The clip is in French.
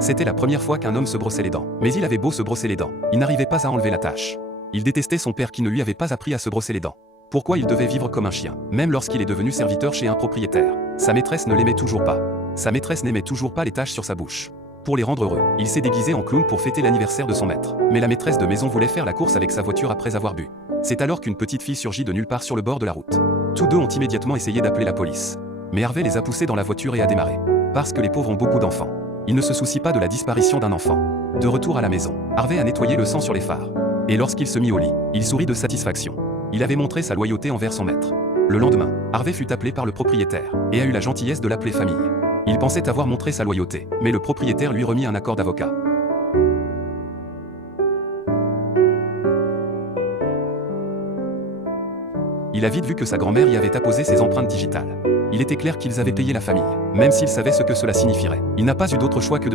C'était la première fois qu'un homme se brossait les dents. Mais il avait beau se brosser les dents, il n'arrivait pas à enlever la tache. Il détestait son père qui ne lui avait pas appris à se brosser les dents. Pourquoi il devait vivre comme un chien, même lorsqu'il est devenu serviteur chez un propriétaire? Sa maîtresse ne l'aimait toujours pas. Sa maîtresse n'aimait toujours pas les taches sur sa bouche. Pour les rendre heureux, il s'est déguisé en clown pour fêter l'anniversaire de son maître. Mais la maîtresse de maison voulait faire la course avec sa voiture après avoir bu. C'est alors qu'une petite fille surgit de nulle part sur le bord de la route. Tous deux ont immédiatement essayé d'appeler la police. Mais Harvey les a poussés dans la voiture et a démarré. Parce que les pauvres ont beaucoup d'enfants. Ils ne se soucient pas de la disparition d'un enfant. De retour à la maison, Harvey a nettoyé le sang sur les phares. Et lorsqu'il se mit au lit, il sourit de satisfaction. Il avait montré sa loyauté envers son maître. Le lendemain, Harvey fut appelé par le propriétaire et a eu la gentillesse de l'appeler famille. Il pensait avoir montré sa loyauté, mais le propriétaire lui remit un accord d'avocat. Il a vite vu que sa grand-mère y avait apposé ses empreintes digitales. Il était clair qu'ils avaient payé la famille, même s'il savait ce que cela signifierait. Il n'a pas eu d'autre choix que de